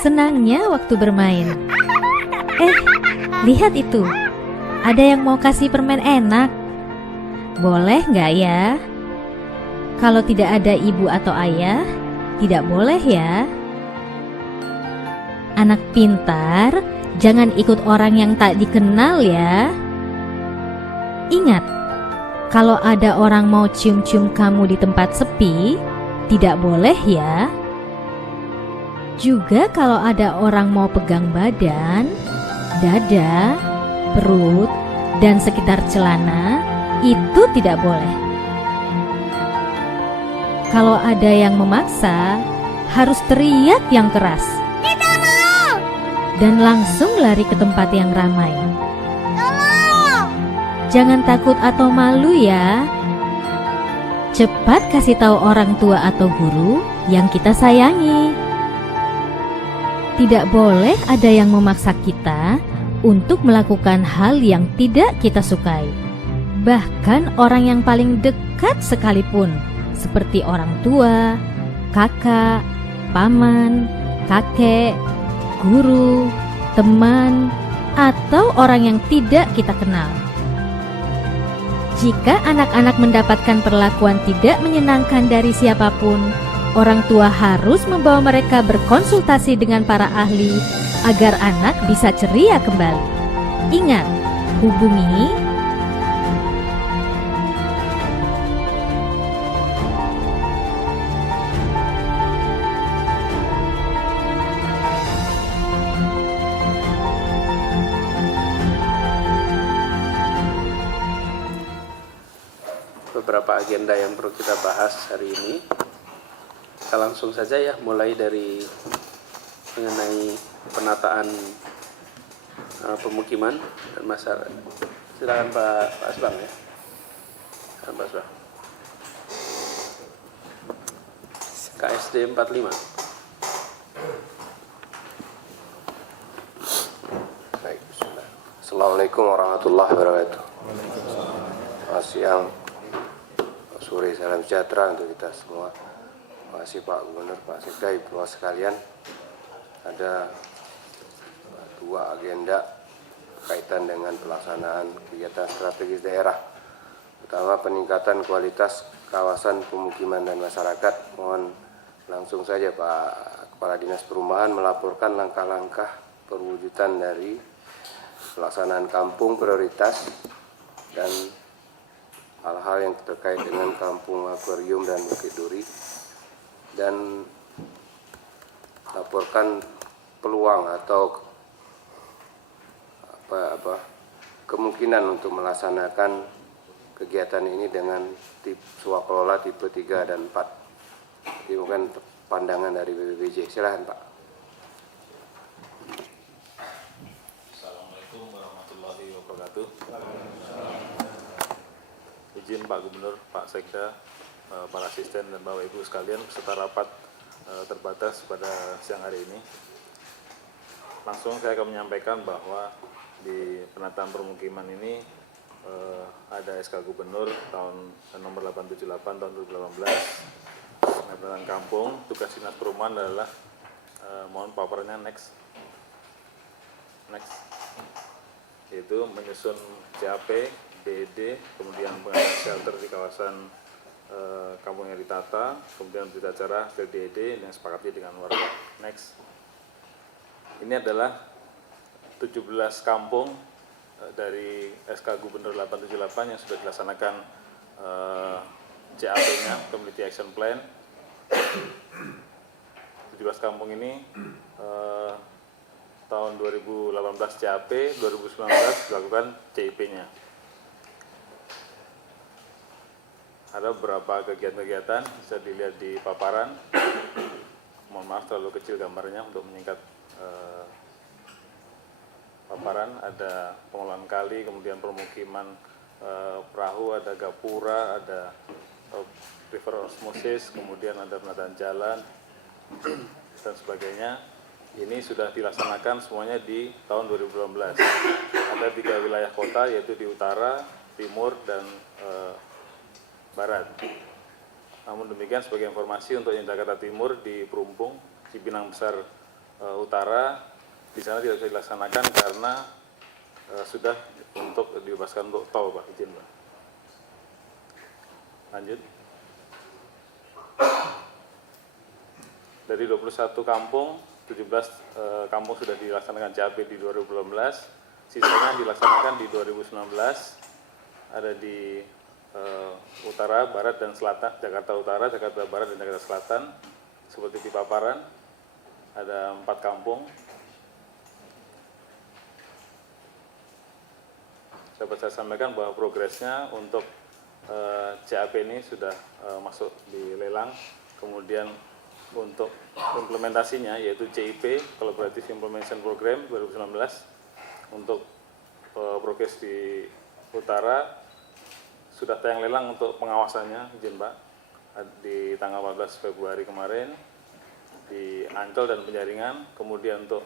Senangnya waktu bermain. Lihat itu. Ada yang mau kasih permen enak. Boleh nggak ya? Kalau tidak ada ibu atau ayah, tidak boleh ya. Anak pintar, jangan ikut orang yang tak dikenal ya. Ingat, kalau ada orang mau cium-cium kamu di tempat sepi, tidak boleh ya. Juga kalau ada orang mau pegang badan, dada, perut, dan sekitar celana, itu tidak boleh. Kalau ada yang memaksa, harus teriak yang keras. Tidak mau! Dan langsung lari ke tempat yang ramai. Tolong! Jangan takut atau malu ya. Cepat kasih tahu orang tua atau guru yang kita sayangi. Tidak boleh ada yang memaksa kita untuk melakukan hal yang tidak kita sukai. Bahkan orang yang paling dekat sekalipun, seperti orang tua, kakak, paman, kakek, guru, teman, atau orang yang tidak kita kenal. Jika anak-anak mendapatkan perlakuan tidak menyenangkan dari siapapun, orang tua harus membawa mereka berkonsultasi dengan para ahli agar anak bisa ceria kembali. Ingat, hubungi beberapa agenda yang perlu kita bahas hari ini. Kita langsung saja ya, mulai dari mengenai penataan pemukiman dan masyarakat. Silakan Pak Asbang ya. Pak Asbang. KSD 45. Baik, bismillah. Assalamualaikum warahmatullahi wabarakatuh. Selamat siang, sore, salam sejahtera untuk kita semua. Terima kasih Pak Gubernur, Pak Sekda, Ibu sekalian. Ada dua agenda kaitan dengan pelaksanaan kegiatan strategis daerah. Pertama, peningkatan kualitas kawasan pemukiman dan masyarakat. Mohon langsung saja Pak Kepala Dinas Perumahan melaporkan langkah-langkah perwujudan dari pelaksanaan kampung prioritas dan hal-hal yang terkait dengan kampung akuarium dan Bukit Duri, dan laporkan peluang atau kemungkinan untuk melaksanakan kegiatan ini dengan swakelola tipe 3 dan 4. Jadi mungkin pandangan dari BPBJ. Silahkan Pak. Assalamualaikum warahmatullahi wabarakatuh. Izin Pak Gubernur, Pak Sekda, para asisten dan Bapak Ibu sekalian, peserta rapat terbatas pada siang hari ini. Langsung saya akan menyampaikan bahwa di penataan permukiman ini ada SK Gubernur tahun nomor 878 tahun 2018. Penataan kampung, tugas Dinas Perumahan adalah mohon papernya next, yaitu menyusun CAP, DED, kemudian pengadaan shelter di kawasan kampung yang ditata, kemudian berita acara hasil DED yang sepakati dengan warga. Next. Ini adalah 17 kampung dari SK Gubernur 878 yang sudah dilaksanakan CAP-nya, Community Action Plan. 17 kampung ini tahun 2018 CAP, 2019 dilakukan CIP-nya. Ada beberapa kegiatan-kegiatan, bisa dilihat di paparan. Mohon maaf terlalu kecil gambarnya untuk menyingkat paparan. Ada pengelolaan kali, kemudian permukiman perahu, ada gapura, ada river osmosis, kemudian ada penataan jalan dan sebagainya. Ini sudah dilaksanakan semuanya di tahun 2018. Ada 3 wilayah kota, yaitu di utara, timur, dan barat. Namun demikian sebagai informasi untuk yang Jakarta Timur di Perumpung, Cipinang Besar Utara, di sana tidak bisa dilaksanakan karena sudah untuk dibebaskan untuk tol, Pak. Izin, Pak. Lanjut. Dari 21 kampung, 17 kampung sudah dilaksanakan CAP di 2018, sisanya dilaksanakan di 2019, ada di utara, barat, dan selatan, Jakarta Utara, Jakarta Barat, dan Jakarta Selatan, seperti di paparan, ada 4 kampung. Dapat saya sampaikan bahwa progresnya untuk CAP ini sudah masuk di lelang, kemudian untuk implementasinya yaitu CIP Collaborative Implementation Program 2019 untuk progres di utara sudah tayang lelang untuk pengawasannya, izin Pak, di tanggal 14 Februari kemarin di Ancol dan Penjaringan. Kemudian untuk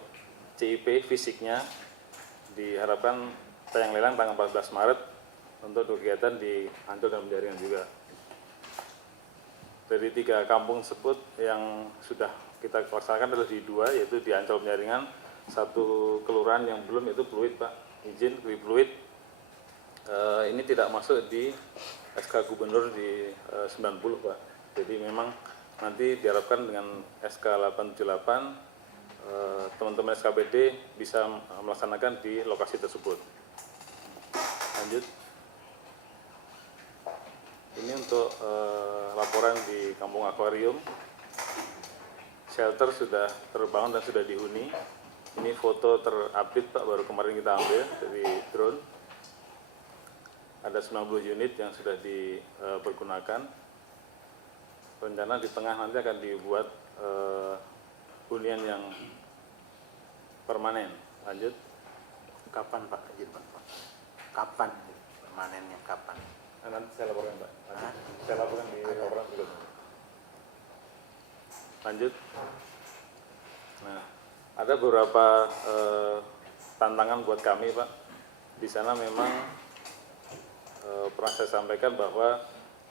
CIP fisiknya diharapkan tayang lelang tanggal 14 Maret untuk kegiatan di Ancol dan Penjaringan juga. Dari 3 kampung tersebut yang sudah kita laksanakan adalah di 2, yaitu di Ancol Penjaringan, 1 kelurahan yang belum, yaitu Pluit, Pak. Izin di Pluit ini tidak masuk di SK Gubernur di 90, Pak. Jadi memang nanti diharapkan dengan SK 878 teman-teman SKPD bisa melaksanakan di lokasi tersebut. Lanjut. Ini untuk laporan di Kampung Akuarium. Shelter sudah terbangun dan sudah dihuni. Ini foto terupdate, Pak, baru kemarin kita ambil dari drone. Ada 90 unit yang sudah dipergunakan. Rencana di tengah nanti akan dibuat hunian yang permanen. Lanjut. Kapan Pak? Izin Pak. Kapan permanennya kapan? Nanti saya laporkan, Pak. Saya laporkan di laporan berikutnya. Lanjut. Nah, ada beberapa tantangan buat kami, Pak. Di sana memang pernah saya sampaikan bahwa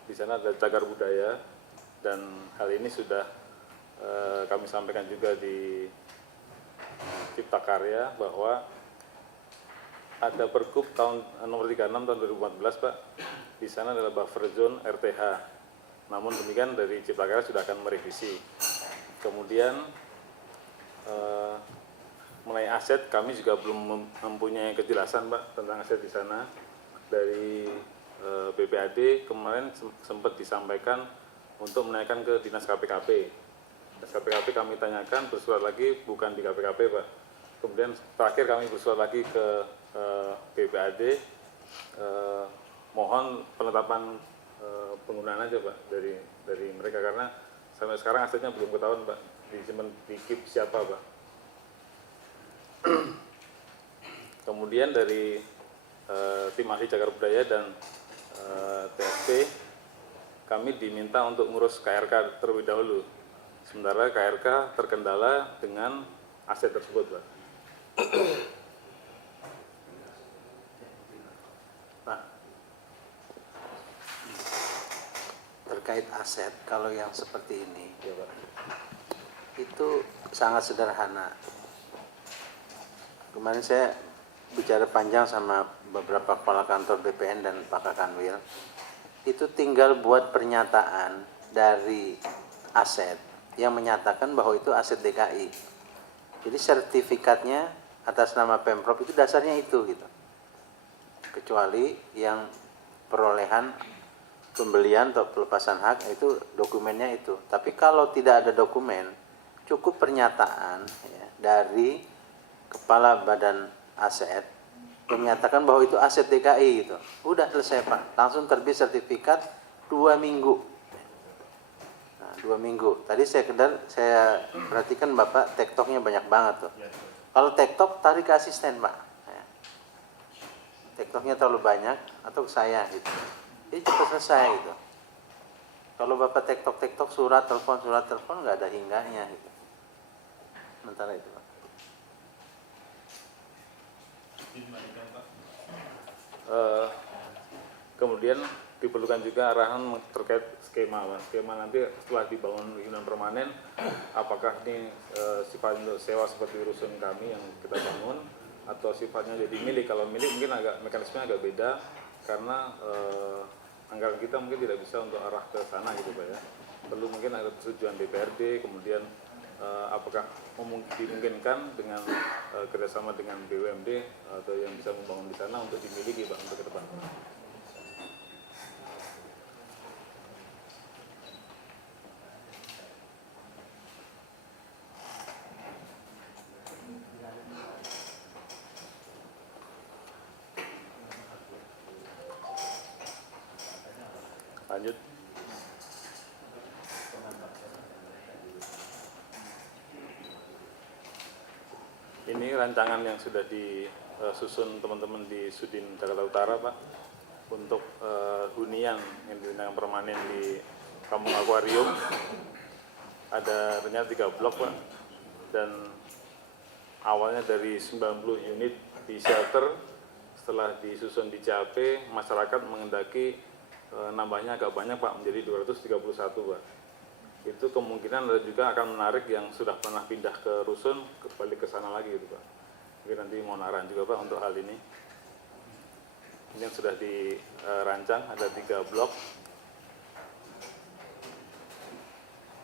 di sana ada cagar budaya, dan hal ini sudah kami sampaikan juga di Cipta Karya bahwa ada Pergub tahun nomor 36 tahun 2014, Pak. Di sana adalah buffer zone RTH. Namun demikian dari Cipta Karya sudah akan merevisi. Kemudian mengenai aset, kami juga belum mempunyai kejelasan, Pak, tentang aset di sana. Dari BPAD kemarin sempat disampaikan untuk menaikkan ke Dinas KPKP. Dinas KPKP kami tanyakan, bersurat lagi, bukan di KPKP, Pak. Kemudian terakhir kami bersurat lagi ke BPAD, mohon penetapan penggunaan aja, Pak, dari mereka, karena sampai sekarang asetnya belum ketahuan, Pak, disimpan di KIP siapa, Pak. Kemudian dari tim ahli cagar budaya dan TSP, kami diminta untuk ngurus KRK terlebih dahulu. Sementara KRK terkendala dengan aset tersebut, Pak. Pak, terkait aset, kalau yang seperti ini, Ya, Pak. itu sangat sederhana. Kemarin saya bicara panjang sama beberapa kepala kantor BPN dan Pak Kakanwil. Itu tinggal buat pernyataan dari aset yang menyatakan bahwa itu aset DKI. Jadi sertifikatnya atas nama Pemprov itu dasarnya itu gitu. Kecuali yang perolehan pembelian atau pelepasan hak itu dokumennya itu. Tapi kalau tidak ada dokumen, cukup pernyataan ya, dari kepala badan aset yang menyatakan bahwa itu aset DKI gitu. Udah selesai, Pak. Langsung terbit sertifikat 2 minggu. Nah, 2 minggu. Tadi saya perhatikan Bapak tektoknya banyak banget tuh. Kalau tektok tarik ke asisten, Pak. Ya. Tektoknya terlalu banyak atau ke saya gitu. Jadi cepat selesai gitu. Kalau Bapak tektok surat telepon nggak ada hingganya gitu. Sementara itu, Pak. Kemudian diperlukan juga arahan terkait skema, Pak. Skema nanti setelah dibangun hunian permanen, apakah ini sifatnya untuk sewa seperti rusun kami yang kita bangun, atau sifatnya jadi milik. Kalau milik mungkin mekanismenya agak beda, karena anggaran kita mungkin tidak bisa untuk arah ke sana gitu Pak ya. Perlu mungkin ada persetujuan DPRD, kemudian apakah dimungkinkan dengan kerjasama dengan BUMD atau yang bisa membangun di sana untuk dimiliki Pak untuk ke depan. Lanjut. Ini rancangan yang sudah disusun teman-teman di Sudin Jakarta Utara, Pak, untuk hunian yang dihunian permanen di Kampung Akuarium. Ada ternyata 3 blok, Pak, dan awalnya dari 90 unit di shelter. Setelah disusun di CAP, masyarakat mengendaki nambahnya agak banyak Pak, menjadi 231 Pak. Itu kemungkinan ada juga akan menarik yang sudah pernah pindah ke rusun kembali ke sana lagi gitu Pak. Mungkin nanti mau arahan juga Pak untuk hal ini. Ini yang sudah dirancang, ada 3 blok.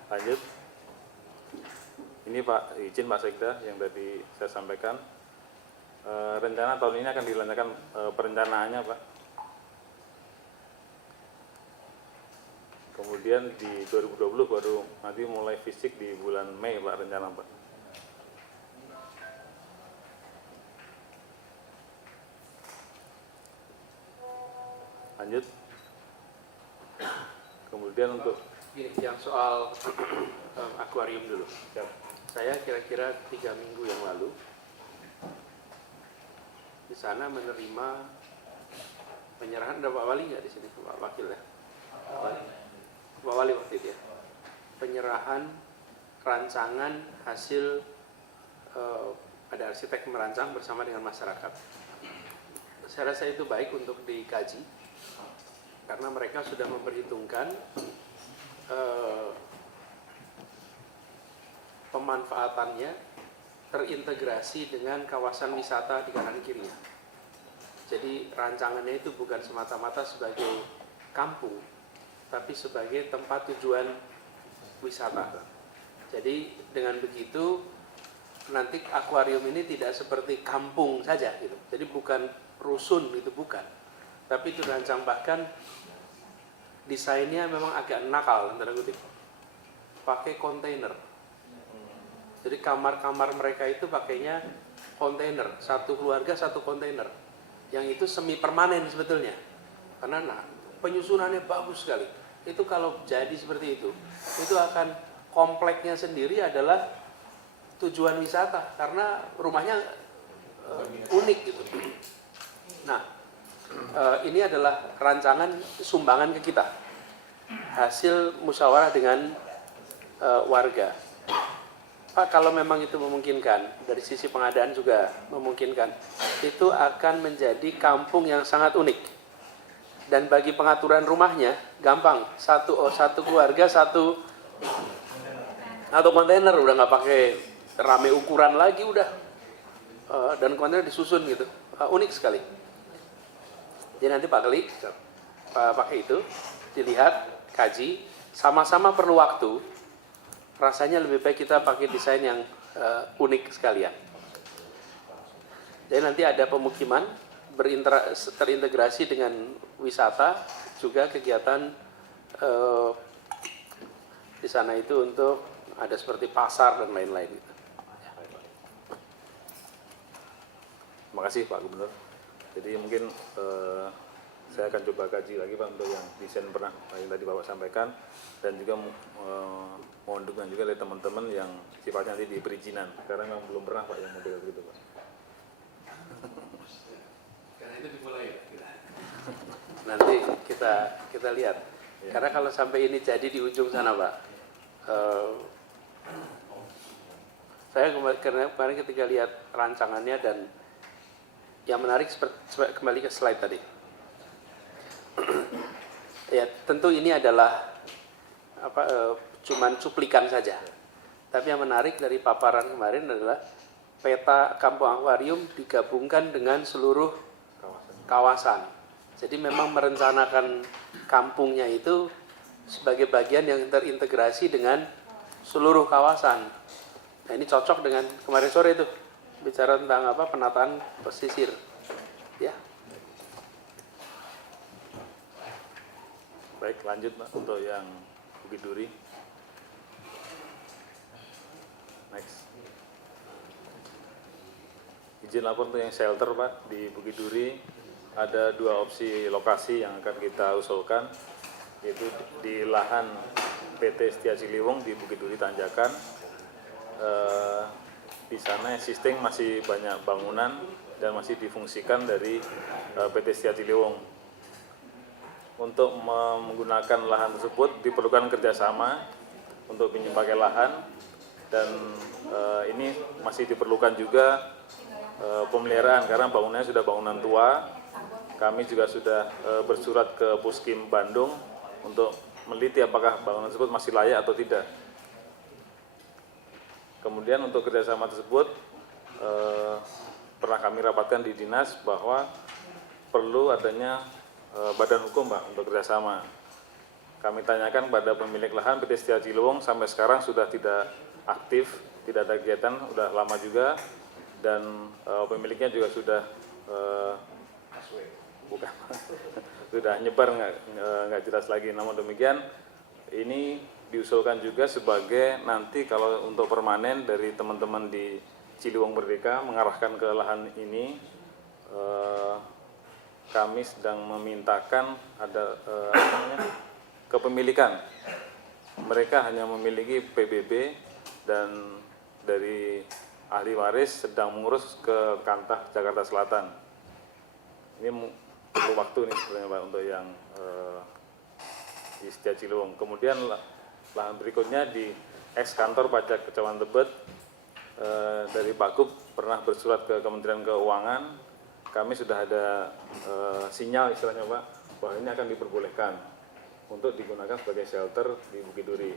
Lanjut. Ini Pak, izin Pak Sekda yang tadi saya sampaikan. Rencana tahun ini akan dilancarkan perencanaannya Pak. Kemudian di 2020 baru nanti mulai fisik di bulan Mei Pak, rencana Pak. Lanjut. Kemudian untuk yang soal akuarium dulu. Siap. Saya kira-kira 3 minggu yang lalu di sana menerima penyerahan. Ada Pak Wali nggak di sini, Pak Wakil ya? Pak Wali waktu itu ya. Penyerahan rancangan hasil ada arsitek merancang bersama dengan masyarakat. Saya rasa itu baik untuk dikaji karena mereka sudah memperhitungkan pemanfaatannya terintegrasi dengan kawasan wisata di kanan kirinya. Jadi rancangannya itu bukan semata-mata sebagai kampung, tapi sebagai tempat tujuan wisata. Jadi dengan begitu nanti akuarium ini tidak seperti kampung saja gitu. Jadi bukan rusun, itu bukan. Tapi itu dirancang, bahkan desainnya memang agak nakal, tanda kutip. Pakai kontainer. Jadi kamar-kamar mereka itu pakainya kontainer, satu keluarga satu kontainer. Yang itu semi permanen sebetulnya. Karena penyusunannya bagus sekali. Itu kalau jadi seperti itu akan kompleknya sendiri adalah tujuan wisata karena rumahnya unik gitu. Nah, ini adalah rancangan sumbangan ke kita, hasil musyawarah dengan warga. Pak, kalau memang itu memungkinkan, dari sisi pengadaan juga memungkinkan, itu akan menjadi kampung yang sangat unik. Dan bagi pengaturan rumahnya gampang, satu keluarga satu kontainer, udah nggak pakai rame ukuran lagi udah, dan kontainer disusun gitu, unik sekali. Jadi nanti Pak Klik pakai itu, dilihat, kaji, sama-sama perlu waktu. Rasanya lebih baik kita pakai desain yang unik sekalian. Jadi nanti ada pemukiman terintegrasi dengan wisata, juga kegiatan di sana itu untuk ada seperti pasar dan lain-lain gitu. Terima kasih Pak Gubernur. Jadi mungkin saya akan coba kaji lagi Pak untuk yang desain pernah yang tadi Bapak sampaikan, dan juga mohon dukungan juga dari teman-teman yang sifatnya nanti di perizinan, karena memang belum pernah Pak yang model begitu Pak. Karena itu dimulai. Nanti kita lihat. Ya. Karena kalau sampai ini jadi di ujung sana Pak, saya kemarin ketika lihat rancangannya, dan yang menarik kembali ke slide tadi. Ya, tentu ini adalah cuman cuplikan saja. Tapi yang menarik dari paparan kemarin adalah peta kampung akuarium digabungkan dengan seluruh kawasan. Jadi memang merencanakan kampungnya itu sebagai bagian yang terintegrasi dengan seluruh kawasan. Nah, ini cocok dengan kemarin sore itu bicara tentang penataan pesisir. Ya. Baik, lanjut Pak untuk yang Bukit Duri. Next. Izin lapor untuk yang shelter Pak di Bukit Duri. Ada 2 opsi lokasi yang akan kita usulkan, yaitu di lahan PT Setia Ciliwung di Bukit Duri Tanjakan. Di sana existing masih banyak bangunan dan masih difungsikan dari PT Setia Ciliwung. Untuk menggunakan lahan tersebut diperlukan kerjasama untuk pinjam pakai lahan, dan ini masih diperlukan juga pemeliharaan karena bangunannya sudah bangunan tua. Kami juga sudah bersurat ke Puskim Bandung untuk meneliti apakah bangunan tersebut masih layak atau tidak. Kemudian untuk kerjasama tersebut pernah kami rapatkan di dinas bahwa perlu adanya badan hukum Pak untuk kerjasama. Kami tanyakan pada pemilik lahan PT Setia Ciliwung, sampai sekarang sudah tidak aktif, tidak ada kegiatan, sudah lama juga, dan pemiliknya juga sudah sudah nyebar, nggak jelas lagi. Namun demikian ini diusulkan juga sebagai nanti kalau untuk permanen dari teman-teman di Ciliwung Merdeka mengarahkan ke lahan ini. Kami sedang memintakan ada kepemilikan. Mereka hanya memiliki PBB dan dari ahli waris sedang mengurus ke Kantah Jakarta Selatan. Ini perlu waktu nih sebenarnya Pak untuk yang di Setia Ciliwung. Kemudian lahan berikutnya di ex kantor pajak Kecamatan Tebet, dari Pak Gub pernah bersurat ke Kementerian Keuangan. Kami sudah ada sinyal istilahnya Pak bahwa ini akan diperbolehkan untuk digunakan sebagai shelter di Bukit Duri.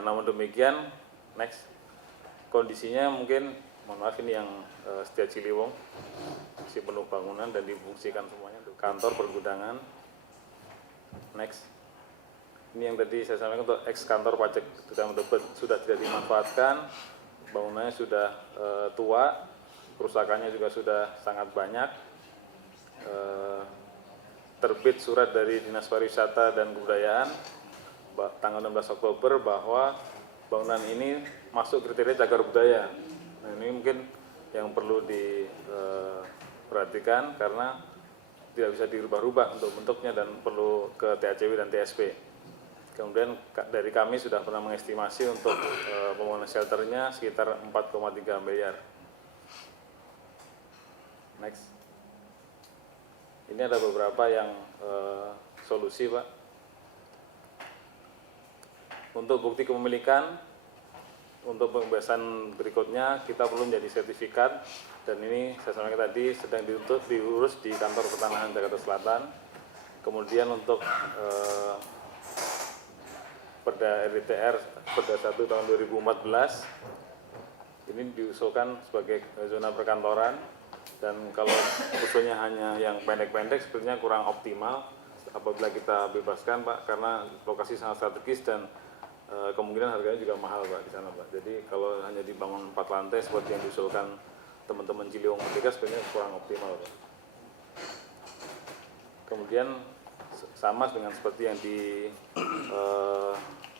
Namun demikian, next, kondisinya mungkin, mohon maaf ini yang Setia Ciliwung masih penuh bangunan dan difungsikan semuanya untuk kantor pergudangan. Next, ini yang tadi saya sampaikan untuk ex kantor pajak Kecamatan Tebet sudah tidak dimanfaatkan, bangunannya sudah tua. Kerusakannya juga sudah sangat banyak. Terbit surat dari Dinas Pariwisata dan Kebudayaan tanggal 16 Oktober bahwa bangunan ini masuk kriteria cagar budaya. Nah, ini mungkin yang perlu diperhatikan karena tidak bisa dirubah-rubah untuk bentuknya dan perlu ke TACW dan TSP. Kemudian dari kami sudah pernah mengestimasi untuk pembangunan shelternya sekitar 4,3 miliar. Next. Ini ada beberapa yang solusi Pak. Untuk bukti kepemilikan, untuk pembebasan berikutnya kita perlu menjadi sertifikat, dan ini saya sampaikan tadi sedang diurus di Kantor Pertanahan Jakarta Selatan. Kemudian untuk Perda RDTR Perda 1 tahun 2014 ini diusulkan sebagai zona perkantoran. Dan kalau usulnya hanya yang pendek-pendek sebenarnya kurang optimal apabila kita bebaskan Pak, karena lokasi sangat strategis dan kemungkinan harganya juga mahal Pak di sana Pak. Jadi kalau hanya dibangun 4 lantai seperti yang diusulkan teman-teman Ciliwung Merdeka sebenarnya kurang optimal Pak. Kemudian sama dengan seperti yang di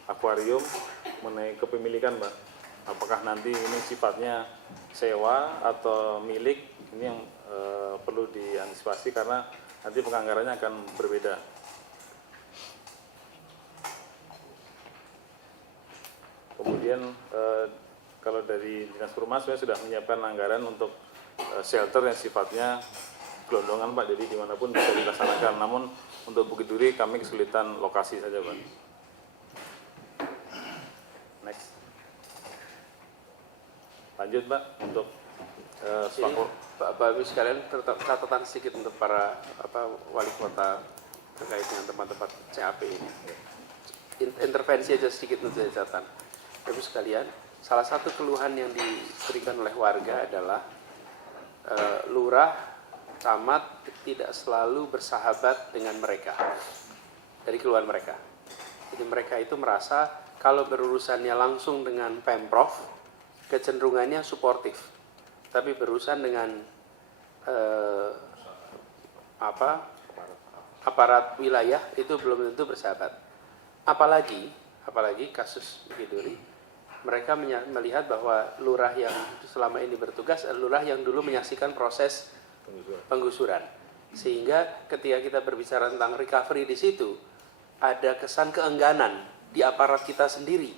akuarium mengenai kepemilikan Pak. Apakah nanti ini sifatnya sewa atau milik, ini yang perlu diantisipasi karena nanti penganggarannya akan berbeda. Kemudian kalau dari Dinas Perumahan sudah menyiapkan anggaran untuk shelter yang sifatnya gelondongan Pak, jadi dimanapun bisa dilaksanakan. Namun untuk Bukit Duri kami kesulitan lokasi saja Pak. Next. Lanjut Pak untuk Bapak Ibu sekalian, catatan sedikit untuk para wali kota terkait dengan tempat-tempat CAP ini. Intervensi aja sedikit untuk catatan. Ibu sekalian, salah satu keluhan yang diberikan oleh warga adalah lurah, camat tidak selalu bersahabat dengan mereka, dari keluhan mereka. Jadi mereka itu merasa kalau berurusannya langsung dengan Pemprov, kecenderungannya suportif. Tapi berurusan dengan aparat wilayah itu belum tentu bersahabat. Apalagi kasus Biduri, mereka melihat bahwa lurah yang selama ini bertugas adalah lurah yang dulu menyaksikan proses penggusuran. Sehingga ketika kita berbicara tentang recovery di situ, ada kesan keengganan di aparat kita sendiri.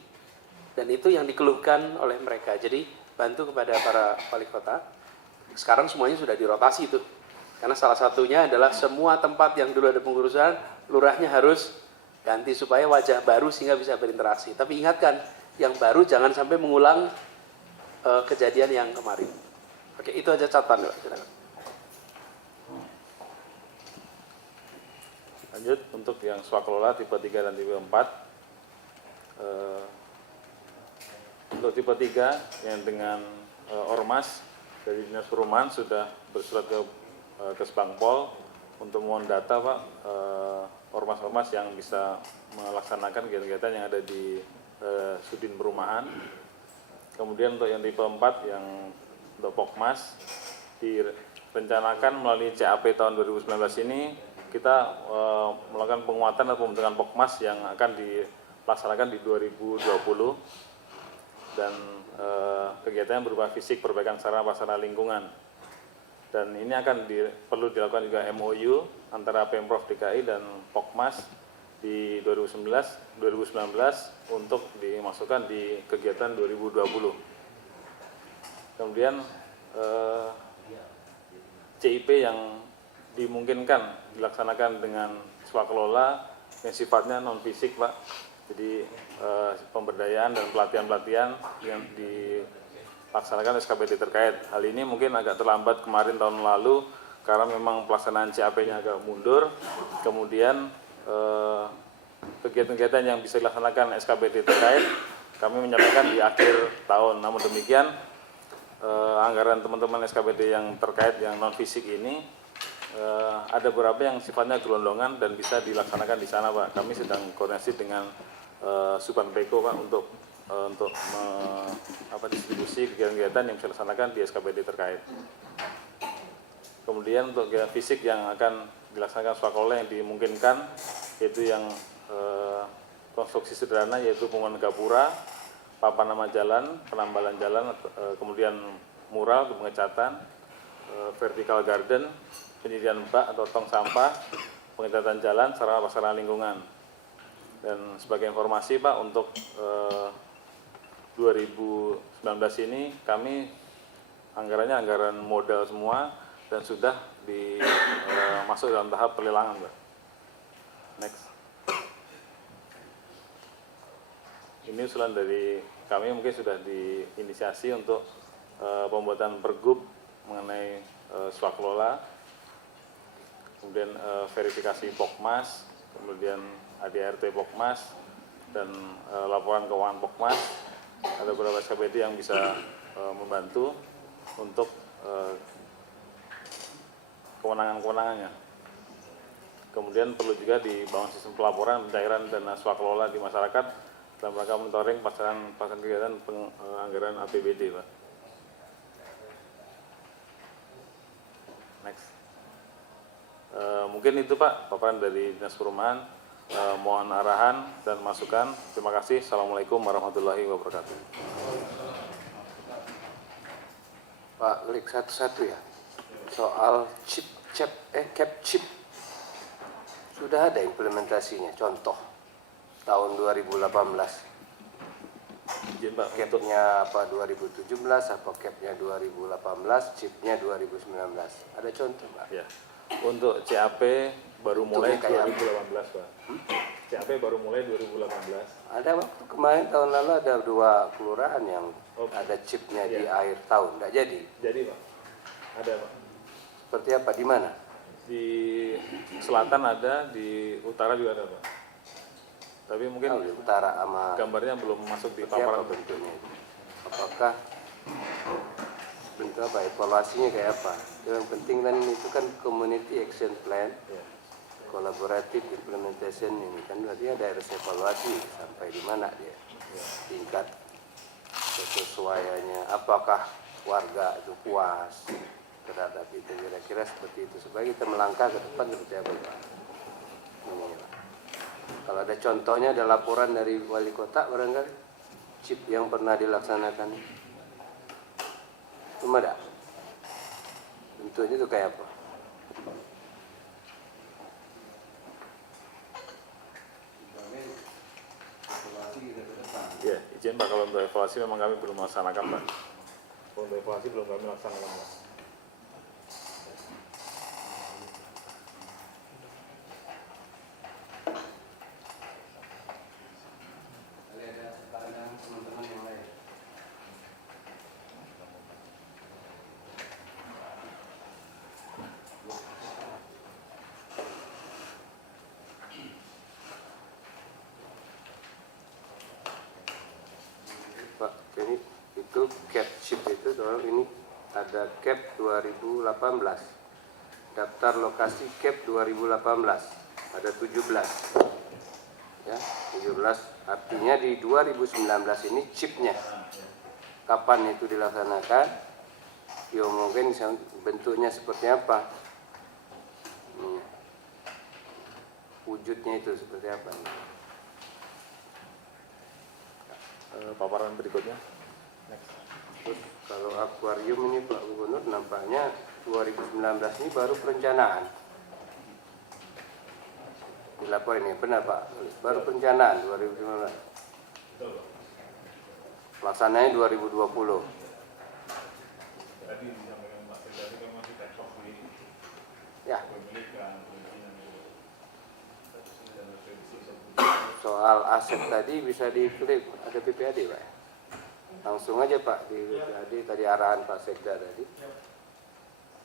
Dan itu yang dikeluhkan oleh mereka. Jadi bantu kepada para wali kota. Sekarang semuanya sudah dirotasi itu. Karena salah satunya adalah semua tempat yang dulu ada pengurusan, lurahnya harus ganti supaya wajah baru sehingga bisa berinteraksi. Tapi ingatkan, yang baru jangan sampai mengulang kejadian yang kemarin. Oke, itu aja catatan, Pak. Silakan. Lanjut untuk yang swakelola tipe 3 dan tipe 4. Untuk tipe 3 yang dengan ormas dari Dinas Perumahan sudah bersurat ke Kesbangpol untuk mohon data, Pak, ormas-ormas yang bisa melaksanakan kegiatan yang ada di Sudin Perumahan. Kemudian untuk yang tipe 4 yang untuk Pokmas direncanakan melalui CAP tahun 2019 ini kita melakukan penguatan atau pembentukan Pokmas yang akan dilaksanakan di 2020 dan kegiatan yang berupa fisik, perbaikan sarana prasarana lingkungan. Dan ini akan perlu dilakukan juga MOU antara Pemprov DKI dan Pokmas di 2019 untuk dimasukkan di kegiatan 2020. Kemudian CIP yang dimungkinkan dilaksanakan dengan swakelola yang sifatnya non fisik, Pak. Jadi pemberdayaan dan pelatihan-pelatihan yang dilaksanakan SKPD terkait. Hal ini mungkin agak terlambat kemarin tahun lalu karena memang pelaksanaan CAP-nya agak mundur. Kemudian kegiatan-kegiatan yang bisa dilaksanakan SKPD terkait kami menyampaikan di akhir tahun. Namun demikian anggaran teman-teman SKPD yang terkait yang non fisik ini ada beberapa yang sifatnya gelondongan dan bisa dilaksanakan di sana, Pak. Kami sedang koordinasi dengan Suban Peko, Pak, untuk distribusi kegiatan-kegiatan yang bisa dilaksanakan di SKPD terkait. Kemudian untuk kegiatan fisik yang akan dilaksanakan swakelola yang dimungkinkan yaitu yang konstruksi sederhana yaitu pembangunan gapura, papan nama jalan, penambalan jalan, kemudian mural, pengecatan, vertical garden, penyediaan bak atau tong sampah, pengecatan jalan, sarana prasarana lingkungan. Dan sebagai informasi, Pak, untuk 2019 ini kami anggarannya anggaran modal semua dan sudah masuk dalam tahap pelelangan, Pak. Next. Ini usulan dari kami mungkin sudah diinisiasi untuk pembuatan pergub mengenai swakelola, kemudian verifikasi Pokmas, kemudian ADRT Pokmas, dan laporan keuangan Pokmas. Ada beberapa SKPD yang bisa membantu untuk kewenangan-kewenangannya. Kemudian perlu juga dibangun sistem pelaporan pencairan dana swakelola di masyarakat dalam rangka monitoring pelaksanaan kegiatan anggaran APBD, Pak. Next. Mungkin itu, Pak, paparan dari Dinas Perumahan. Mohon arahan dan masukan. Terima kasih. Assalamualaikum warahmatullahi wabarakatuh. Pak, klik satu-satu ya. Soal cap chip. Sudah ada implementasinya, contoh tahun 2018. Izin, Pak, Capnya apa 2017, apa capnya 2018, chipnya 2019. Ada contoh, Pak? Ya. Untuk CAP baru mulai kayak 2018, Pak. CAP baru mulai 2018. Ada waktu kemarin tahun lalu ada 2 kelurahan yang ada chipnya di akhir tahun, nggak jadi. Jadi, Pak, ada, Pak. Seperti apa? Di mana? Di selatan ada, di utara juga ada, Pak. Tapi mungkin di utara sama gambarnya belum masuk di seperti apa paparan. bentuknya itu? Apakah bentuk apa, evaluasinya kayak apa? Yang penting kan itu kan community action plan, collaborative implementation ini kan berarti ada harus evaluasi sampai di mana dia tingkat kesesuaiannya, apakah warga itu puas terhadap itu, kira-kira seperti itu supaya kita melangkah ke depan seperti apa Pak? Ini, Pak. Kalau ada contohnya, ada laporan dari wali kota barangkali chip yang pernah dilaksanakan, cuma ada bentuknya itu kayak apa? Ya, izin Pak, kalau untuk evaluasi memang kami belum melaksanakan, Pak. Kalau untuk evaluasi belum kami laksanakan, Pak. Teman-teman yang lain. Pak, ini itu cap sheet itu, tolong ini ada cap 2018, daftar lokasi cap 2018, ada 17, ya 17, artinya di 2019 ini chipnya, kapan itu dilaksanakan, diomongin bentuknya seperti apa, nih, wujudnya itu seperti apa. Paparan berikutnya. Terus kalau akuarium ini Pak Gubernur nampaknya 2019 ini baru perencanaan. Dilaporin ya, benar Pak, baru perencanaan 2019. Pelaksananya 2020. Ya. Soal aset tadi bisa diklaim, ada PPAD Pak. Langsung aja Pak di PPAD, tadi arahan Pak Sekda tadi.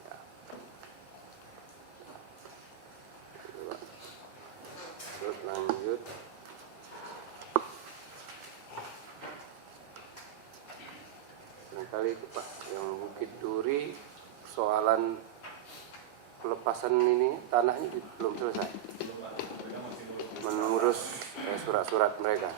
Ya. Terus lanjut. Barangkali itu Pak, yang Bukit Duri, soalan pelepasan ini tanahnya belum selesai. Mengurus surat-surat mereka.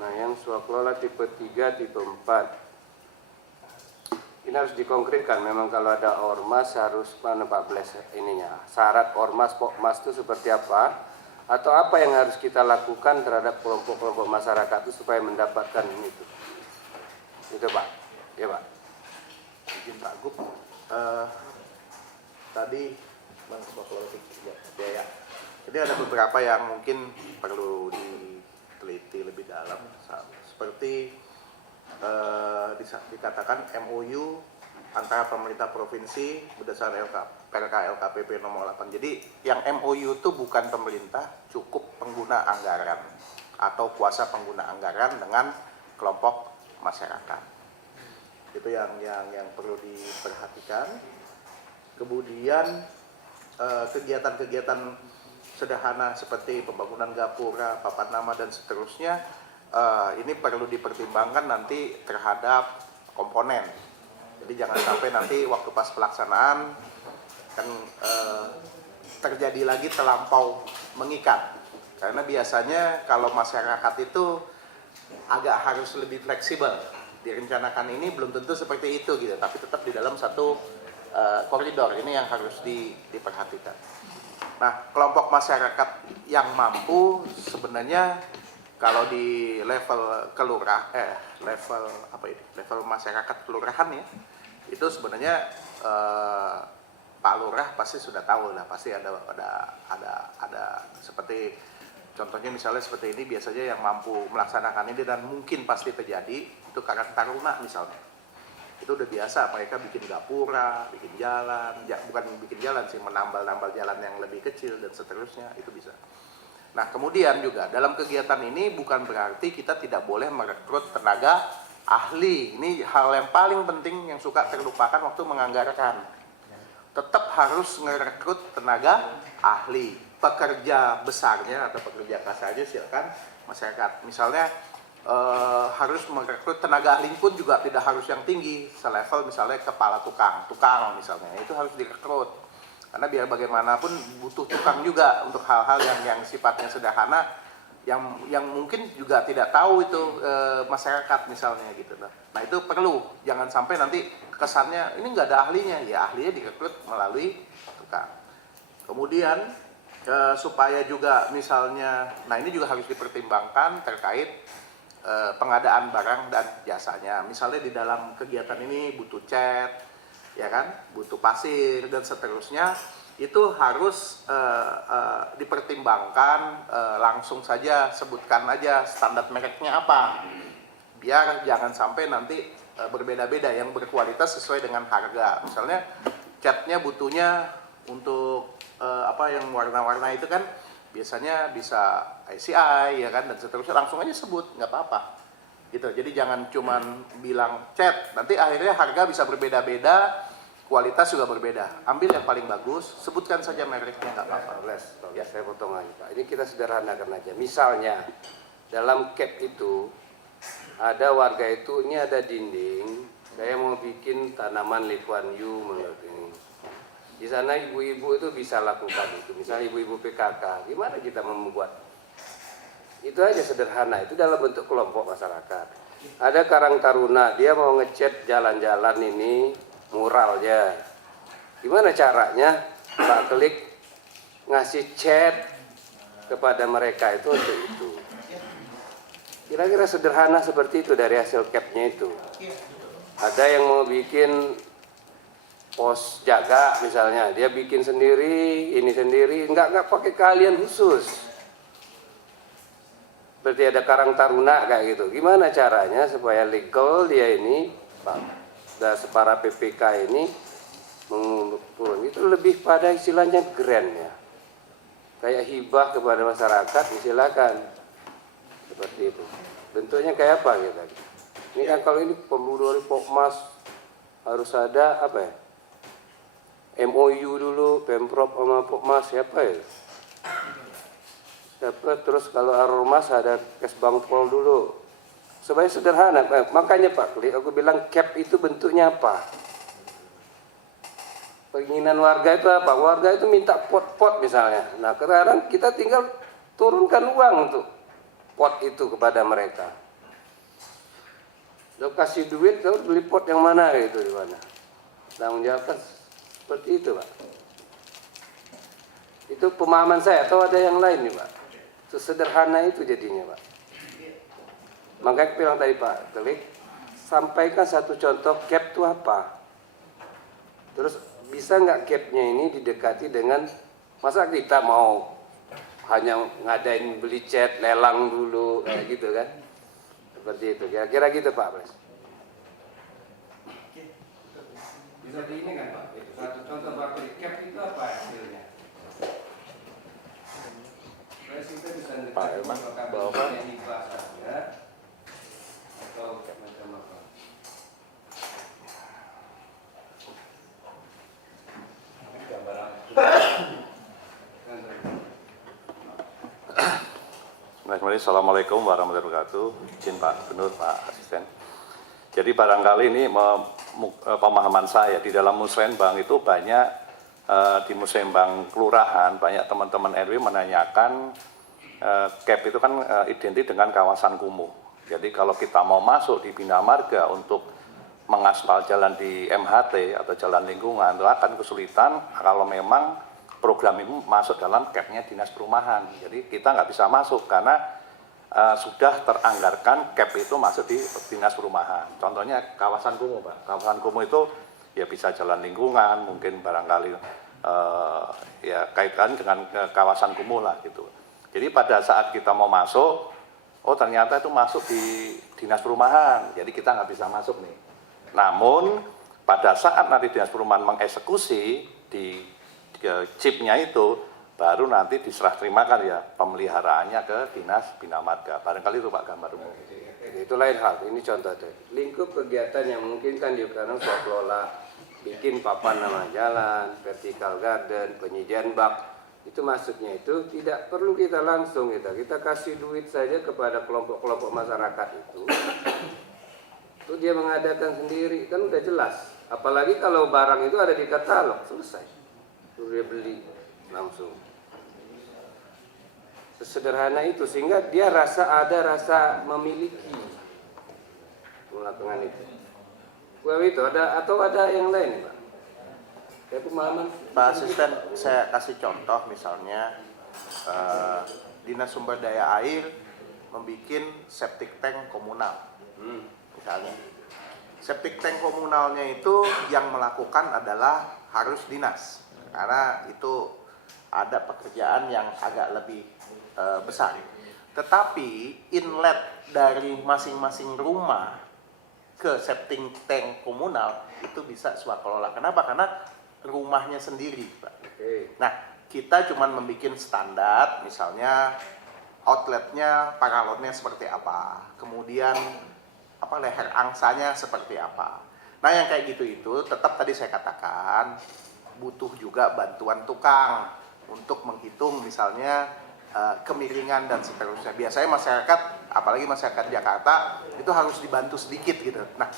Nah, yang swakelola tipe 3, tipe 4 ini harus dikonkretkan. Memang kalau ada ormas harus mana Pak Bles ininya, syarat ormas pokmas itu seperti apa, atau apa yang harus kita lakukan terhadap kelompok-kelompok masyarakat itu supaya mendapatkan itu Pak. Ya Pak. Izin Pak Gub, tadi Bang ya. Jadi ada beberapa yang mungkin perlu diteliti lebih dalam, seperti dikatakan MOU antara pemerintah provinsi berdasarkan PRK LKPP nomor 8. Jadi yang MOU itu bukan pemerintah, cukup pengguna anggaran atau kuasa pengguna anggaran dengan kelompok masyarakat. Itu yang perlu diperhatikan. Kemudian kegiatan-kegiatan sederhana seperti pembangunan gapura, papan nama dan seterusnya, ini perlu dipertimbangkan nanti terhadap komponen. Jadi jangan sampai nanti waktu pas pelaksanaan kan terjadi lagi terlampau mengikat. Karena biasanya kalau masyarakat itu agak harus lebih fleksibel. Direncanakan ini belum tentu seperti itu gitu, tapi tetap di dalam satu koridor. Ini yang harus diperhatikan. Nah, kelompok masyarakat yang mampu sebenarnya kalau di level level masyarakat kelurahan ya, itu sebenarnya Pak Lurah pasti sudah tahu lah, pasti ada seperti contohnya misalnya seperti ini, biasanya yang mampu melaksanakan ini dan mungkin pasti terjadi itu Karang Taruna misalnya. Itu udah biasa, mereka bikin gapura, bikin jalan, bukan bikin jalan sih, menambal jalan yang lebih kecil dan seterusnya, itu bisa. Nah, kemudian juga dalam kegiatan ini bukan berarti kita tidak boleh merekrut tenaga ahli. Ini hal yang paling penting yang suka terlupakan waktu menganggarkan. Tetap harus merekrut tenaga ahli. Pekerja besarnya atau pekerja kasarnya silakan masyarakat. Misalnya harus merekrut tenaga ahli pun juga tidak harus yang tinggi, selevel misalnya kepala tukang misalnya, itu harus direkrut. Karena biar bagaimanapun butuh tukang juga untuk hal-hal yang sifatnya sederhana, yang mungkin juga tidak tahu itu masyarakat misalnya gitu. Nah itu perlu, jangan sampai nanti kesannya ini nggak ada ahlinya, ya ahlinya direkrut melalui tukang. Kemudian supaya juga misalnya, nah ini juga harus dipertimbangkan terkait pengadaan barang dan jasanya. Misalnya di dalam kegiatan ini butuh cat, ya kan, butuh pasir dan seterusnya, itu harus dipertimbangkan, langsung saja sebutkan aja standar mereknya apa, biar jangan sampai nanti berbeda-beda, yang berkualitas sesuai dengan harga. Misalnya catnya butuhnya untuk yang warna-warna itu kan biasanya bisa ICI ya kan, dan seterusnya, langsung aja sebut, nggak apa-apa gitu. Jadi jangan cuman bilang cat, nanti akhirnya harga bisa berbeda-beda, kualitas juga berbeda. Ambil yang paling bagus, sebutkan saja mereknya, nggak apa-apa. Ya, saya potong lagi Pak. Ini kita sederhanakan aja. Misalnya dalam cap itu ada warga itu, ini ada dinding, saya mau bikin tanaman Lee Kuan Yew menurut ini. Di sana ibu-ibu itu bisa lakukan itu. Misalnya ibu-ibu PKK, gimana kita membuat? Itu aja sederhana, itu dalam bentuk kelompok masyarakat. Ada Karang Taruna, dia mau ngecat jalan-jalan ini muralnya. Gimana caranya Pak Klik ngasih cat kepada mereka itu untuk itu? Kira-kira sederhana seperti itu dari hasil capnya itu. Ada yang mau bikin pos jaga misalnya, dia bikin sendiri, ini sendiri, nggak pakai keahlian khusus. Seperti ada Karang Taruna kayak gitu. Gimana caranya supaya legal dia ini, para PPK ini turun? Itu lebih pada istilahnya grant ya. Kayak hibah kepada masyarakat, silakan. Seperti itu. Bentuknya kayak apa gitu. Ini kan kalau ini perlu dari Pokmas harus ada apa ya? MOU dulu, Pemprov sama Pokmas, siapa ya? Siapa? Terus kalau Ormas ada Kesbangpol dulu. Supaya sederhana, makanya Pak Klik, aku bilang cap itu bentuknya apa? Keinginan warga itu apa? Warga itu minta pot-pot misalnya. Nah sekarang kita tinggal turunkan uang untuk pot itu kepada mereka. Lo kasih duit, lo beli pot yang mana gitu, di mana? Tanggung jawabkan seperti itu Pak. Itu pemahaman saya, atau ada yang lain nih Pak? Sesederhana itu jadinya Pak. Makanya aku bilang tadi Pak Klik, sampaikan satu contoh cap itu apa. Terus bisa nggak capnya ini didekati dengan, masa kita mau hanya ngadain beli cat, lelang dulu, kayak gitu kan. Seperti itu, kira-kira gitu Pak Pres. Bisa di ini kan Pak, satu contoh Pak Klik, cap itu apa hasilnya? Terus kita bisa Pak Irman, Bapak. Atau macam apa? Assalamualaikum warahmatullahi wabarakatuh. Izin Pak Gubernur, Pak Asisten. Jadi barangkali ini pemahaman saya di dalam musrenbang itu banyak di musrenbang kelurahan banyak teman-teman RW menanyakan cap itu kan identik dengan kawasan kumuh. Jadi kalau kita mau masuk di Bina Marga untuk mengaspal jalan di MHT atau jalan lingkungan itu akan kesulitan kalau memang program ini masuk dalam capnya Dinas Perumahan. Jadi kita nggak bisa masuk karena sudah teranggarkan cap itu masuk di Dinas Perumahan. Contohnya kawasan kumuh Pak. Kawasan kumuh itu ya bisa jalan lingkungan, mungkin barangkali ya kaitan dengan kawasan kumuh lah gitu. Jadi pada saat kita mau masuk, oh ternyata itu masuk di Dinas Perumahan, jadi kita nggak bisa masuk nih. Namun pada saat nanti Dinas Perumahan mengeksekusi di chipnya itu, baru nanti diserah terimakan ya pemeliharaannya ke Dinas Bina Marga. Barangkali itu Pak gambar umum. itu lain hal. Ini contoh tuh. Lingkup kegiatan yang mungkin kan di sekarang kelola, bikin papan nama jalan, vertical garden, penyidian bak. Itu maksudnya itu tidak perlu kita langsung kita kasih duit saja kepada kelompok-kelompok masyarakat itu dia mengadakan sendiri, kan udah jelas. Apalagi kalau barang itu ada di katalog, selesai, dia beli langsung. Sesederhana itu, sehingga dia ada rasa memiliki melakukan itu. Well, itu ada yang lain, Pak? Pak Asisten, saya kasih contoh misalnya Dinas Sumber Daya Air membuat septic tank komunal. Misalnya, septic tank komunalnya itu yang melakukan adalah harus dinas, karena itu ada pekerjaan yang agak lebih besar. Tetapi inlet dari masing-masing rumah ke septic tank komunal itu bisa swakelola. Kenapa? Karena rumahnya sendiri, Pak. Nah, kita cuma membuat standar, misalnya outletnya, paralotnya seperti apa, kemudian leher angsanya seperti apa. Nah, yang kayak gitu itu tetap tadi saya katakan butuh juga bantuan tukang untuk menghitung misalnya kemiringan dan seterusnya. Biasanya masyarakat, apalagi masyarakat Jakarta, itu harus dibantu sedikit gitu. Nah,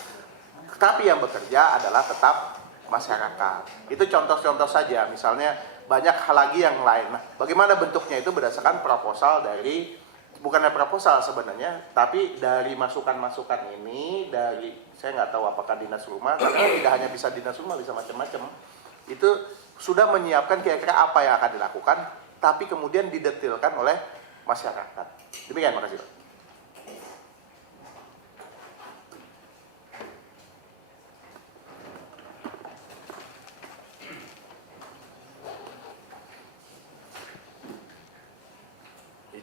tapi yang bekerja adalah tetap masyarakat. Itu contoh-contoh saja. Misalnya banyak hal lagi yang lain. Nah, bagaimana bentuknya itu berdasarkan proposal dari, bukannya proposal sebenarnya, tapi dari masukan-masukan ini, dari, saya nggak tahu apakah dinas rumah, karena tidak hanya bisa dinas rumah, bisa macam-macam. Itu sudah menyiapkan kira-kira apa yang akan dilakukan, tapi kemudian didetilkan oleh masyarakat. Demikian, makasih Pak.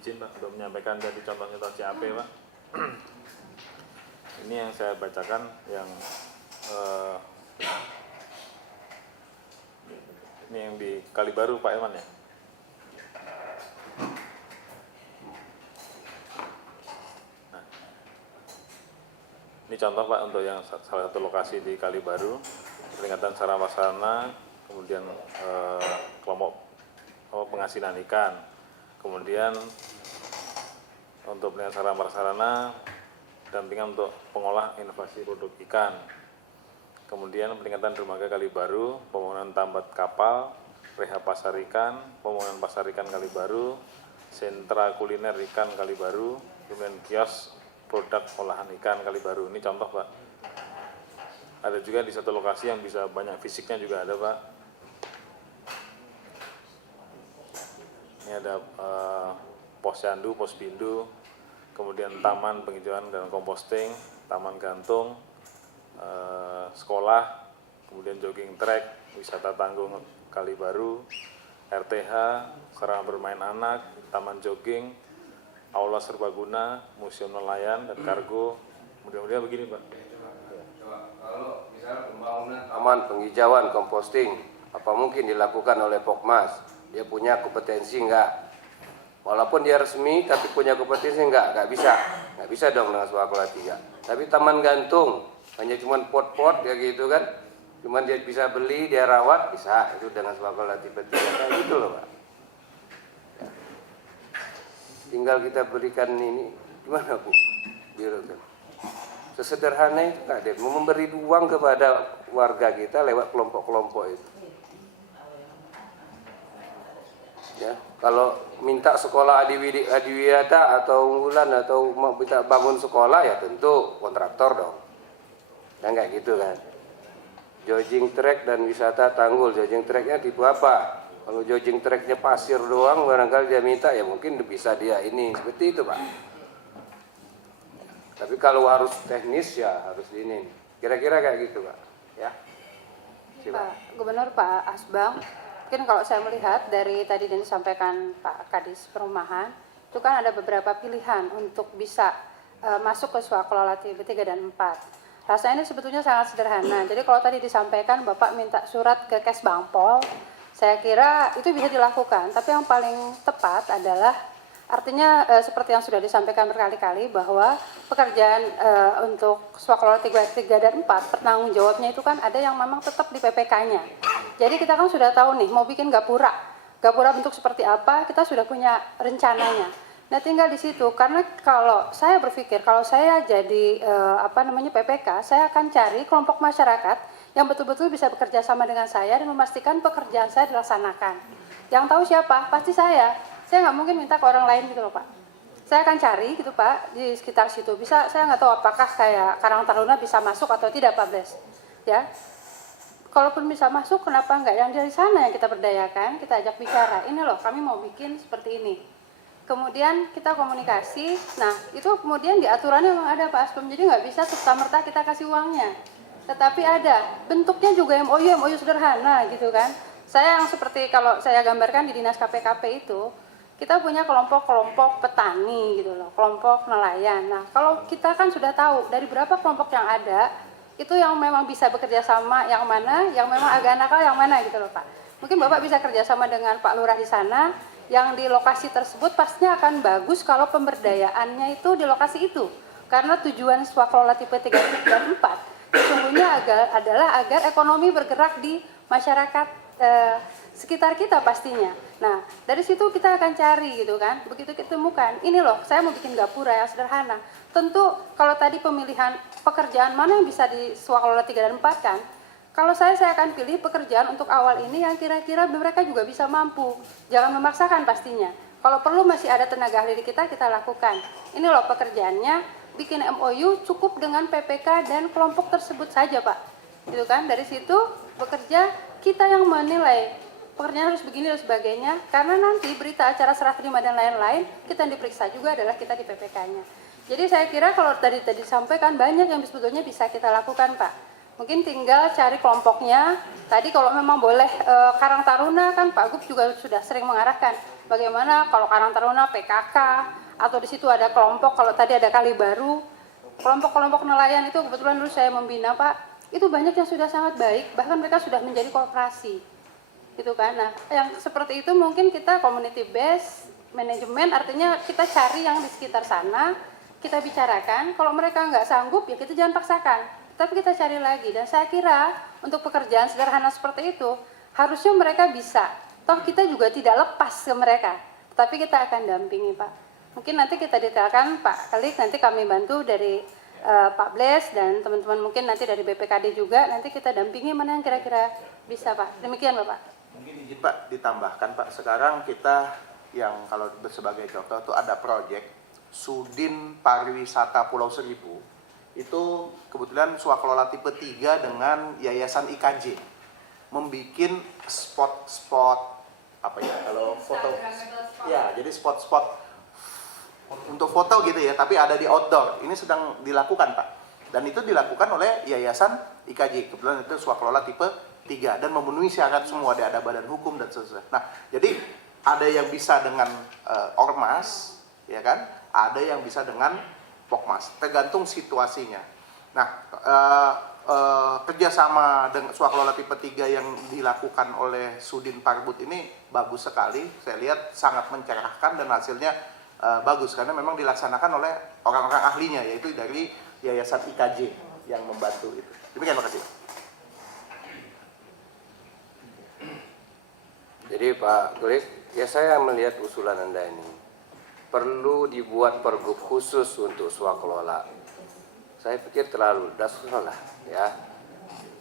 Izin Pak untuk menyampaikan dari contoh-contoh CAP Pak. Ini yang saya bacakan yang ini yang di Kalibaru Pak Eman ya. Nah, ini contoh Pak untuk yang salah satu lokasi di Kalibaru, peringatan sarana prasarana, kemudian kelompok pengasinan ikan. Kemudian untuk peringatan sarana prasarana, dampingan untuk pengolah inovasi produk ikan. Kemudian peringatan dermaga Kalibaru, pembangunan tambat kapal, rehab pasar ikan, pembangunan pasar ikan Kalibaru, sentra kuliner ikan Kalibaru, kemudian kios produk olahan ikan Kalibaru. Ini contoh Pak. Ada juga di satu lokasi yang bisa banyak fisiknya juga ada Pak. Ini ada posyandu, posbindu, kemudian taman penghijauan dan composting, taman gantung, sekolah, kemudian jogging track, wisata tanggung Kalibaru, RTH, sarana bermain anak, taman jogging, aula serbaguna, museum nelayan dan kargo. Mudah-mudahan begini Pak. Kalau misalnya pembangunan taman penghijauan, composting, apa mungkin dilakukan oleh Pokmas? Dia punya kompetensi enggak? Walaupun dia resmi tapi punya kompetensi enggak bisa dong dengan sekolah 3. Tapi taman gantung hanya cuma pot-pot kayak gitu kan, cuman dia bisa beli, dia rawat, bisa itu dengan sekolah 3 kayak gitu loh Pak. Ya. Tinggal kita berikan ini gimana Bu? Biar sesederhana itu Kak Den, memberi uang kepada warga kita lewat kelompok-kelompok itu. Ya, kalau minta sekolah adiwiyata atau unggulan atau mau minta bangun sekolah ya tentu kontraktor dong. Kan kayak gitu kan. Jogging track dan wisata Tanggul, jogging tracknya tipe apa? Kalau jogging tracknya pasir doang barangkali dia minta ya mungkin bisa dia ini seperti itu Pak. Tapi kalau harus teknis ya harus ini. Kira-kira kayak gitu Pak. Ya. Pak Gubernur, Pak Asbang, mungkin kalau saya melihat dari tadi yang disampaikan Pak Kadis Perumahan, itu kan ada beberapa pilihan untuk bisa masuk ke swakelola 3 dan 4. Rasanya ini sebetulnya sangat sederhana. Jadi kalau tadi disampaikan Bapak minta surat ke Kesbangpol, saya kira itu bisa dilakukan. Tapi yang paling tepat adalah Artinya seperti yang sudah disampaikan berkali-kali bahwa pekerjaan untuk swakelola 3 dan 4 penanggung jawabnya itu kan ada yang memang tetap di PPK-nya. Jadi kita kan sudah tahu nih mau bikin gapura bentuk seperti apa, kita sudah punya rencananya. Nah tinggal di situ, karena kalau saya berpikir kalau saya jadi PPK, saya akan cari kelompok masyarakat yang betul-betul bisa bekerja sama dengan saya dan memastikan pekerjaan saya dilaksanakan. Yang tahu siapa? Pasti saya nggak mungkin minta ke orang lain gitu loh Pak. Saya akan cari gitu Pak di sekitar situ. Bisa, saya nggak tahu apakah kayak Karang Taruna bisa masuk atau tidak Pak Bles. Ya, kalaupun bisa masuk, kenapa nggak yang dari sana yang kita berdayakan, kita ajak bicara. Ini loh, kami mau bikin seperti ini. Kemudian kita komunikasi. Nah, itu kemudian di aturannya memang ada Pak Aspem. Jadi nggak bisa serta-merta kita kasih uangnya. Tetapi ada bentuknya juga MOU sederhana gitu kan. Saya yang seperti kalau saya gambarkan di Dinas KPKP itu, kita punya kelompok-kelompok petani gitu loh, kelompok nelayan. Nah, kalau kita kan sudah tahu dari berapa kelompok yang ada, itu yang memang bisa bekerja sama yang mana, yang memang agak nakal yang mana gitu loh Pak. Mungkin Bapak bisa kerjasama dengan Pak Lurah di sana, yang di lokasi tersebut pastinya akan bagus kalau pemberdayaannya itu di lokasi itu. Karena tujuan swakelola tipe 3 dan 4 sesungguhnya adalah agar ekonomi bergerak di masyarakat sekitar kita pastinya. Nah, dari situ kita akan cari gitu kan. Begitu kita temukan, ini loh, saya mau bikin gapura yang sederhana. Tentu kalau tadi pemilihan pekerjaan mana yang bisa di swakelola 3 dan 4 kan. Kalau saya akan pilih pekerjaan untuk awal ini yang kira-kira mereka juga bisa mampu. Jangan memaksakan pastinya. Kalau perlu masih ada tenaga ahli di kita lakukan. Ini loh pekerjaannya, bikin MOU cukup dengan PPK dan kelompok tersebut saja Pak. Gitu kan, dari situ bekerja kita yang menilai pekerjaan harus begini dan sebagainya, karena nanti berita acara serah terima dan lain-lain kita yang diperiksa juga adalah kita di PPK-nya. Jadi saya kira kalau tadi disampaikan banyak yang sebetulnya bisa kita lakukan Pak. Mungkin tinggal cari kelompoknya. Tadi kalau memang boleh Karang Taruna kan Pak Gub juga sudah sering mengarahkan bagaimana kalau Karang Taruna PKK atau di situ ada kelompok, kalau tadi ada Kali Baru, kelompok-kelompok nelayan itu kebetulan dulu saya membina Pak. Itu banyak yang sudah sangat baik, bahkan mereka sudah menjadi koperasi, gitu kan. Nah, yang seperti itu mungkin kita community based manajemen, artinya kita cari yang di sekitar sana, kita bicarakan. Kalau mereka nggak sanggup, ya kita jangan paksakan, tapi kita cari lagi. Dan saya kira untuk pekerjaan sederhana seperti itu, harusnya mereka bisa. Toh kita juga tidak lepas ke mereka, tapi kita akan dampingi Pak. Mungkin nanti kita detailkan Pak Kalik, nanti kami bantu dari Pak Bles dan teman-teman mungkin nanti dari BPKD juga, nanti kita dampingi mana yang kira-kira bisa Pak. Demikian Bapak. Mungkin izin Pak ditambahkan Pak, sekarang kita yang kalau sebagai contoh itu ada proyek Sudin Pariwisata Pulau Seribu, itu kebetulan swakelola tipe 3 dengan Yayasan IKJ membikin spot-spot apa ya kalau foto ya, jadi spot-spot untuk foto gitu ya, tapi ada di outdoor. Ini sedang dilakukan Pak, dan itu dilakukan oleh Yayasan IKJ, kebetulan itu swakelola tipe 3 dan memenuhi syarat semua, ada badan hukum dan seterusnya. Nah, jadi ada yang bisa dengan ormas, ya kan? Ada yang bisa dengan pokmas, tergantung situasinya. Nah, kerjasama dengan swakelola tipe 3 yang dilakukan oleh Sudin Parbud ini bagus sekali. Saya lihat sangat mencerahkan dan hasilnya bagus karena memang dilaksanakan oleh orang-orang ahlinya, yaitu dari Yayasan IKJ yang membantu itu. Demikian, terima kasih. Jadi Pak Kulik, ya saya melihat usulan Anda ini perlu dibuat pergub khusus untuk swakelola. Saya pikir terlalu dasar lah ya.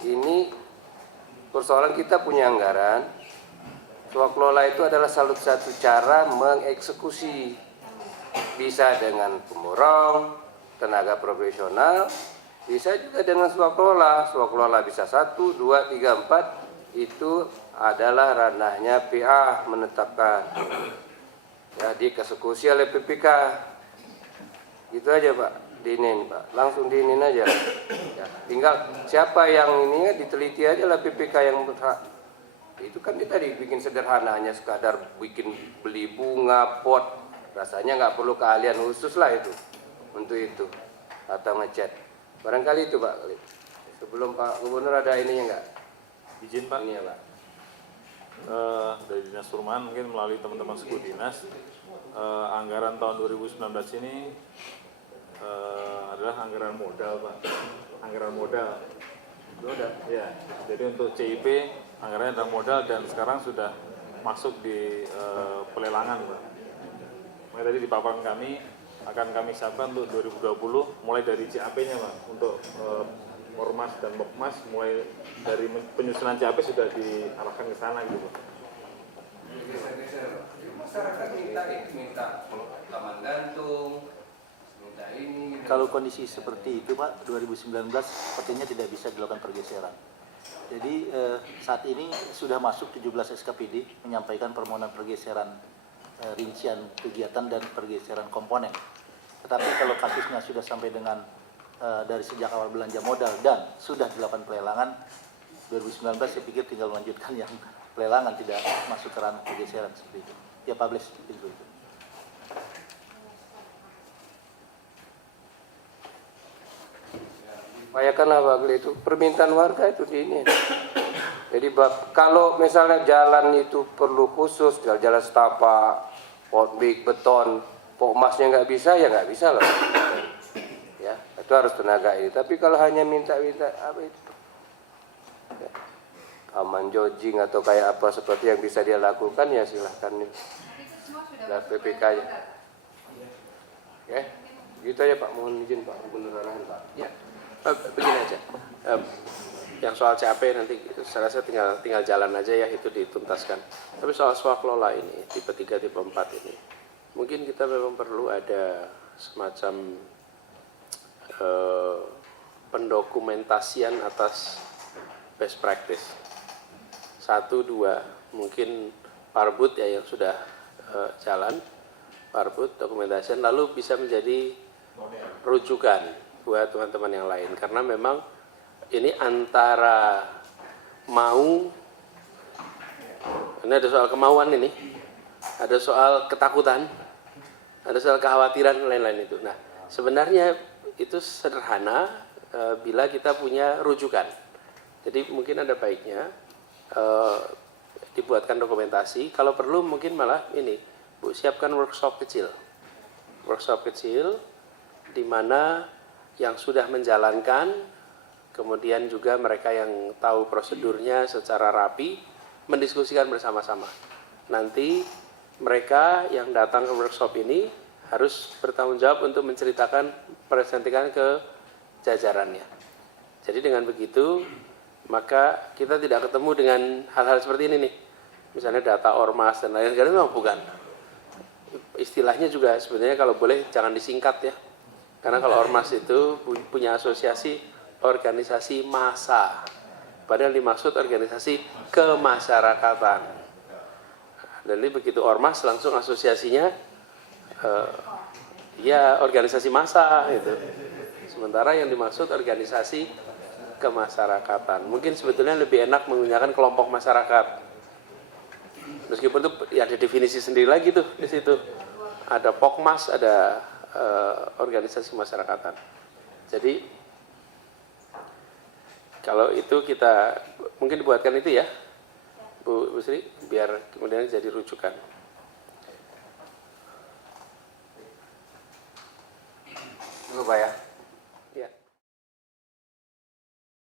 Ini persoalan kita punya anggaran. Swakelola itu adalah salah satu cara mengeksekusi. Bisa dengan pemborong, tenaga profesional, bisa juga dengan swakelola. Swakelola bisa 1, 2, 3, 4, itu adalah ranahnya PA menetapkan. Ya, dieksekusi oleh PPK. Gitu aja Pak, diinin Pak, langsung diinin aja. Ya, tinggal siapa yang ini diteliti aja lah PPK yang berhak. Itu kan kita bikin sederhana, hanya sekadar bikin beli bunga, pot. Rasanya nggak perlu keahlian khusus lah itu untuk itu, atau ngecat. Barangkali itu Pak. Sebelum Pak Gubernur ada ininya nggak? Izin Pak. Ini ya Pak. dari Dinas Perumahan mungkin melalui teman-teman suku dinas, anggaran tahun 2019 ini adalah anggaran modal, Pak. Anggaran modal. Ya, jadi untuk CIP anggarannya adalah modal dan sekarang sudah masuk di pelelangan, Pak. Makanya tadi di paparan kami akan kami siapkan untuk 2020 mulai dari CAP-nya, Pak, untuk Ormas dan Bokmas, mulai dari penyusunan CAP sudah diarahkan ke sana gitu, Pak. Masyarakat minta taman gantung, minta ini. Kalau kondisi seperti itu, Pak, 2019 sepertinya tidak bisa dilakukan pergeseran. Jadi saat ini sudah masuk 17 SKPD menyampaikan permohonan pergeseran rincian kegiatan dan pergeseran komponen. Tetapi kalau kasusnya sudah sampai dengan dari sejak awal belanja modal dan sudah dilakukan pelelangan, 2019 saya pikir tinggal melanjutkan yang pelelangan, tidak masuk ke ranah pergeseran seperti itu. Ya, publish seperti itu. Upayakanlah Pak itu permintaan warga itu di ini. Jadi kalau misalnya jalan itu perlu khusus, jalan setapak, potbik, beton, pokmasnya nggak bisa, ya nggak bisa loh. Ya, itu harus tenaga ini. Tapi kalau hanya minta-minta apa itu, ya, taman jogging atau kayak apa seperti yang bisa dia lakukan, ya silahkan. Nah, PPK-nya. Oke, gitu aja Pak. Mohon izin Pak, Gubernur arahan Pak. Ya, begini aja. Yang soal CAP nanti saya rasa tinggal jalan aja ya, itu dituntaskan. Tapi soal swaklola ini, tipe 3, tipe 4 ini, mungkin kita memang perlu ada semacam pendokumentasian atas best practice. 1, 2, mungkin Parbud ya yang sudah jalan, Parbud dokumentasian, lalu bisa menjadi rujukan buat teman-teman yang lain. Karena memang ini antara mau, ini ada soal kemauan ini, ada soal ketakutan, ada soal kekhawatiran, lain-lain itu. Nah, sebenarnya itu sederhana bila kita punya rujukan. Jadi mungkin ada baiknya dibuatkan dokumentasi. Kalau perlu mungkin malah ini, Bu, siapkan workshop kecil. Workshop kecil di mana yang sudah menjalankan, kemudian juga mereka yang tahu prosedurnya secara rapi, mendiskusikan bersama-sama. Nanti mereka yang datang ke workshop ini harus bertanggung jawab untuk menceritakan, presentasikan ke jajarannya. Jadi dengan begitu, maka kita tidak ketemu dengan hal-hal seperti ini nih. Misalnya data ormas dan lain-lain, memang bukan. Istilahnya juga sebenarnya kalau boleh jangan disingkat ya. Karena kalau ormas itu punya asosiasi organisasi massa. Padahal dimaksud organisasi kemasyarakatan. Dan ini begitu ormas langsung asosiasinya ya organisasi massa gitu. Sementara yang dimaksud organisasi kemasyarakatan. Mungkin sebetulnya lebih enak menggunakan kelompok masyarakat. Meskipun itu ya ada definisi sendiri lagi tuh di situ. Ada Pokmas, ada organisasi masyarakatan. Jadi kalau itu kita mungkin dibuatkan itu ya, Bu Sri, biar kemudian jadi rujukan. Dulu Pak ya.